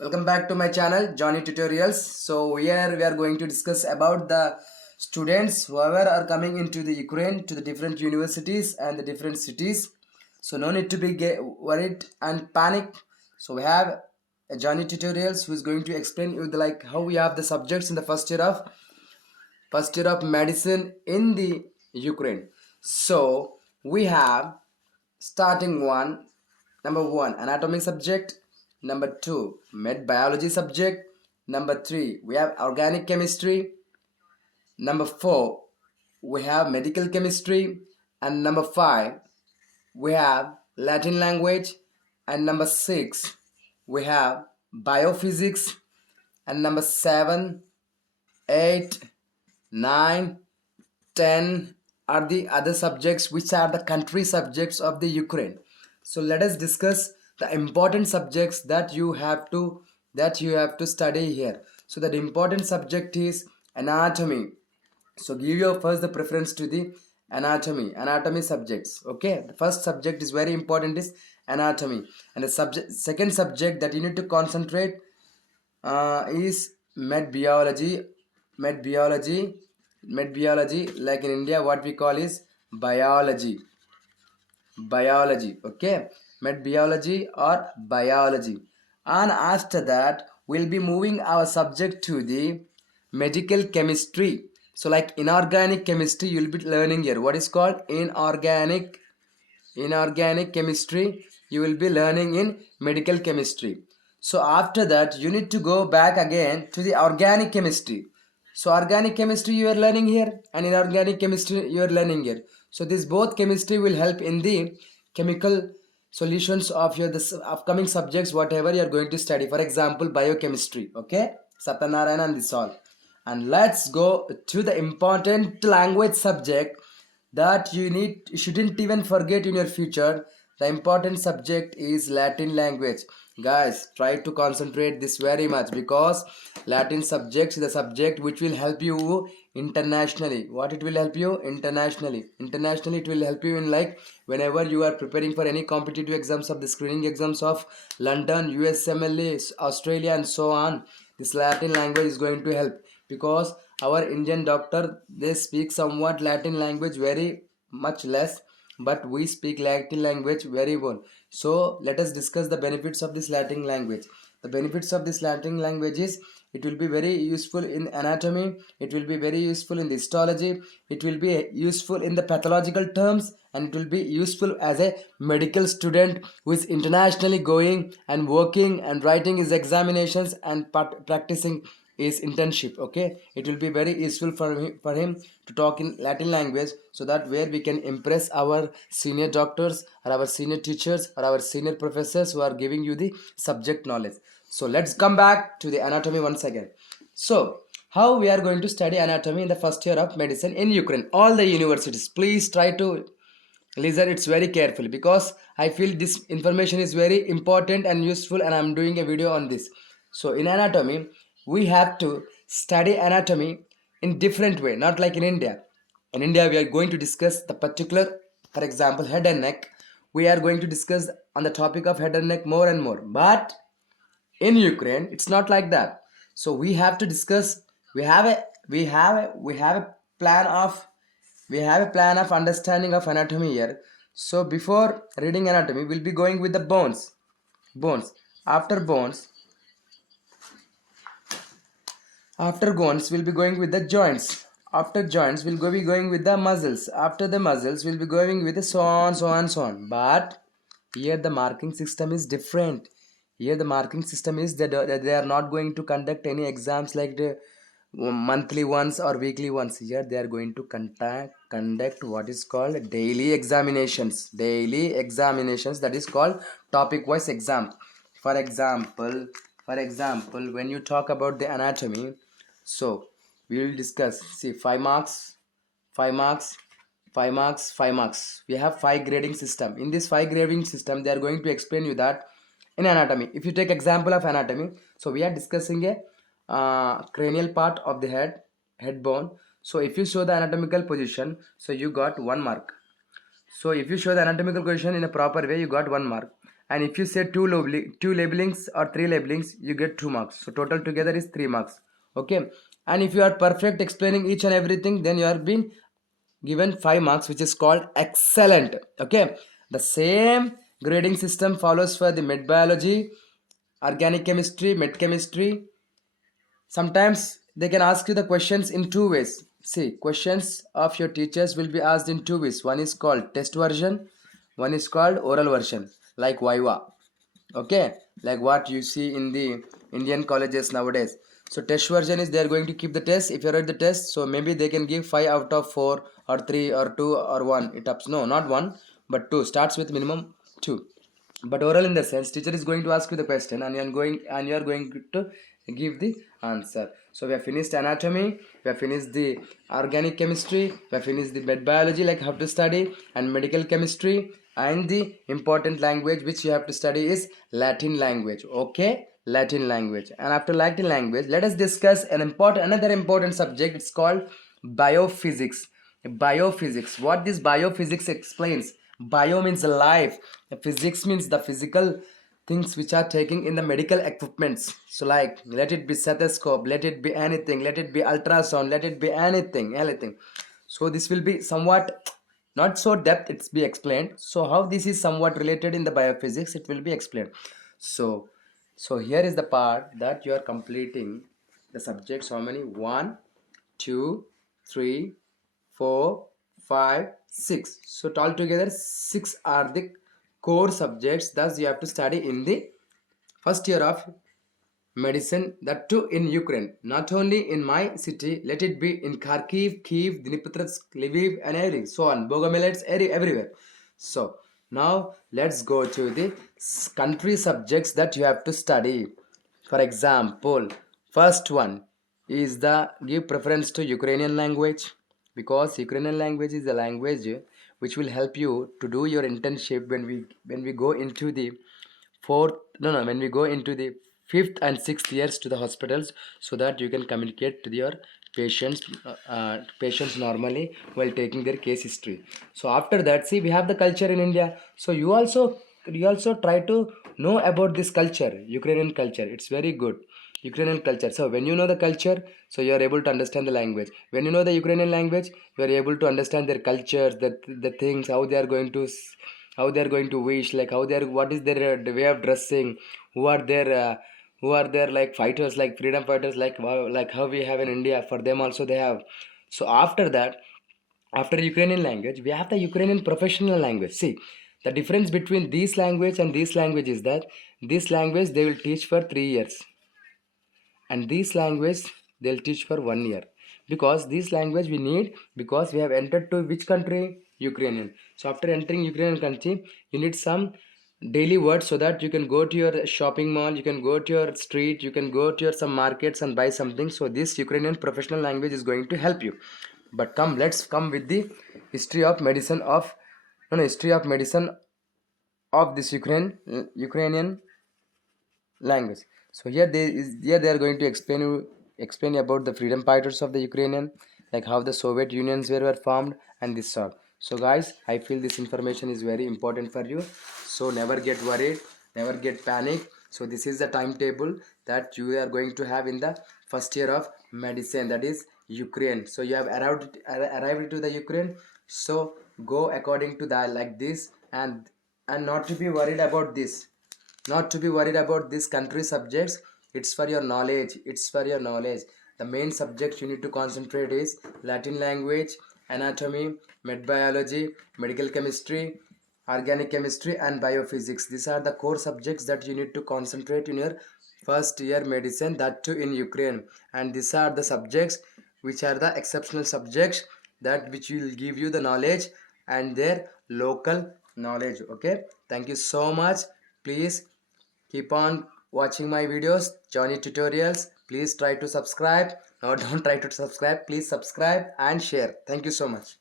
Welcome back to my channel Johnny Tutorials. So here we are going to discuss about the students whoever are coming into the Ukraine to the different universities and the different cities. So no need to be worried and panic. So we have a Johnny Tutorials who is going to explain you how we have the subjects in the first year of medicine in the Ukraine. So we have starting one. Number 1, anatomy subject. Number 2, med biology subject. Number 3, we have organic chemistry. Number 4, we have medical chemistry. And number 5, we have Latin language. And number 6, we have biophysics. And number 7, 8, 9, 10 are the other subjects which are the country subjects of the Ukraine. So let us discuss the important subjects that you have to study here. So that important subject is anatomy. So give your first the preference to the anatomy subjects. Okay, the first subject is very important is anatomy, and the second subject that you need to concentrate is med biology like in India what we call is biology. Okay, med biology or biology. And after that we'll be moving our subject to the medical chemistry. So like inorganic chemistry you'll be learning here what is called inorganic chemistry. You will be learning in medical chemistry. So after that you need to go back again to the organic chemistry. So organic chemistry you are learning here and inorganic chemistry you are learning here. So this both chemistry will help in the chemical solutions of your this upcoming subjects whatever you are going to study. For example, biochemistry. Okay, Satyanarayana and this all. And let's go to the important language subject that you shouldn't even forget in your future. The important subject is Latin language. Guys, try to concentrate this very much because Latin subject is the subject which will help you internationally. What it will help you internationally it will help you in like whenever you are preparing for any competitive exams of the screening exams of London, USMLA, Australia and so on. This Latin language is going to help because our Indian doctor they speak somewhat Latin language very much less, but we speak Latin language very well. So let us discuss the benefits of this Latin language. The benefits of this Latin language is it will be very useful in anatomy, it will be very useful in the histology, it will be useful in the pathological terms, and it will be useful as a medical student who is internationally going and working and writing his examinations and practicing is internship. Okay, it will be very useful for him to talk in Latin language, so that where we can impress our senior doctors or our senior teachers or our senior professors who are giving you the subject knowledge. So let's come back to the anatomy once again. So how we are going to study anatomy in the first year of medicine in Ukraine? All the universities, please try to listen it's very carefully because I feel this information is very important and useful and I'm doing a video on this. So in anatomy we have to study anatomy in different way, not like in India. In India we are going to discuss the particular, for example, head and neck. We are going to discuss on the topic of head and neck more and more, but in Ukraine it's not like that. So we have to discuss, we have a plan of we have a plan of understanding of anatomy here. So before reading anatomy we'll be going with the bones. After bones we'll be going with the joints. After joints we'll be going with the muscles. After the muscles we'll be going with the so on. But here the marking system is different. Here the marking system is that they are not going to conduct any exams like the monthly ones or weekly ones. Here they are going to conduct what is called daily examinations, that is called topic wise exam. For example, when you talk about the anatomy, so we will discuss, see, 5 marks, 5 marks, 5 marks, 5 marks. We have 5 grading system. In this 5 grading system they are going to explain you that in anatomy, if you take example of anatomy, so we are discussing a cranial part of the head bone. So if you show the anatomical position, so you got 1 mark. So if you show the anatomical position in a proper way, you got 1 mark. and if you say two labelings or three labelings, you get 2 marks. So total together is 3 marks. Okay, and if you are perfect explaining each and everything, then you are being given 5 marks, which is called excellent. Okay, the same grading system follows for the med biology, organic chemistry, med chemistry. Sometimes they can ask you the questions in two ways. See, questions of your teachers will be asked in two ways. One is called test version, one is called oral version, like Viva. Okay, like what you see in the Indian colleges nowadays. So test version is they are going to keep the test. If you write the test, so maybe they can give 5 out of 4 or 3 or 2 or 1. It ups, no, not 1 but 2, starts with minimum 2. But oral in the sense, teacher is going to ask you the question and you are going to give the answer. So we have finished anatomy, we have finished the organic chemistry, we have finished the med biology, like how to study, and medical chemistry, and the important language which you have to study is Latin language. Okay, Latin language. And after Latin language, let us discuss another important subject. It's called biophysics. Biophysics, what this biophysics explains. Bio means life, physics means the physical things which are taking in the medical equipments. So like, let it be stethoscope, let it be anything, let it be ultrasound, let it be anything. So this will be somewhat not so depth, it's be explained. So how this is somewhat related in the biophysics, it will be explained. So here is the part that you are completing the subjects. How many? 1, 2, 3, 4, 5, 6. So altogether 6 are the core subjects. Thus you have to study in the first year of medicine, that too in Ukraine. Not only in my city, let it be in Kharkiv, Kiev, Dnipropetrovsk, Lviv, and everything, so on. Bogomolets, everywhere. So now let's go to the country subjects that you have to study. For example, first one is the give preference to Ukrainian language, because Ukrainian language is the language which will help you to do your internship when we go into the when we go into the 5th and 6th years to the hospitals, so that you can communicate to your patients normally while taking their case history. So after that, see, we have the culture in India. So you also try to know about this culture, Ukrainian culture. It's very good, Ukrainian culture. So when you know the culture, so you are able to understand the language. When you know the Ukrainian language, you are able to understand their cultures, the things, how they are going to how they are going to wish, like how they are, what is their way of dressing, who are their like fighters, like freedom fighters, like how we have in India. For them also they have. So after that, after Ukrainian language, we have the Ukrainian professional language. See, the difference between this language and this language is that this language they will teach for 3 years, and this language they'll teach for 1 year, because this language we need, because we have entered to which country? Ukrainian. So after entering Ukrainian country, you need some daily words, so that you can go to your shopping mall, you can go to your street, you can go to your some markets and buy something. So this Ukrainian professional language is going to help you. But let's come with the history of medicine of no, no, history of medicine of this Ukrainian language. So here they are going to explain about the freedom fighters of the Ukrainian, like how the Soviet unions were formed, and this all. So guys, I feel this information is very important for you. So never get worried, never get panic. So this is the timetable that you are going to have in the first year of medicine, that is Ukraine. So you have arrived to the Ukraine. So go according to that, like this, and not to be worried about this, not to be worried about this country subjects. It's for your knowledge, it's for your knowledge. The main subject you need to concentrate is Latin language, anatomy, med biology, medical chemistry, organic chemistry, and biophysics. These are the core subjects that you need to concentrate in your first year medicine, that too in Ukraine. And these are the subjects which are the exceptional subjects, that which will give you the knowledge and their local knowledge. Okay, thank you so much. Please keep on watching my videos, Johnny Tutorials. Please try to subscribe. No, don't try to subscribe. Please subscribe and share. Thank you so much.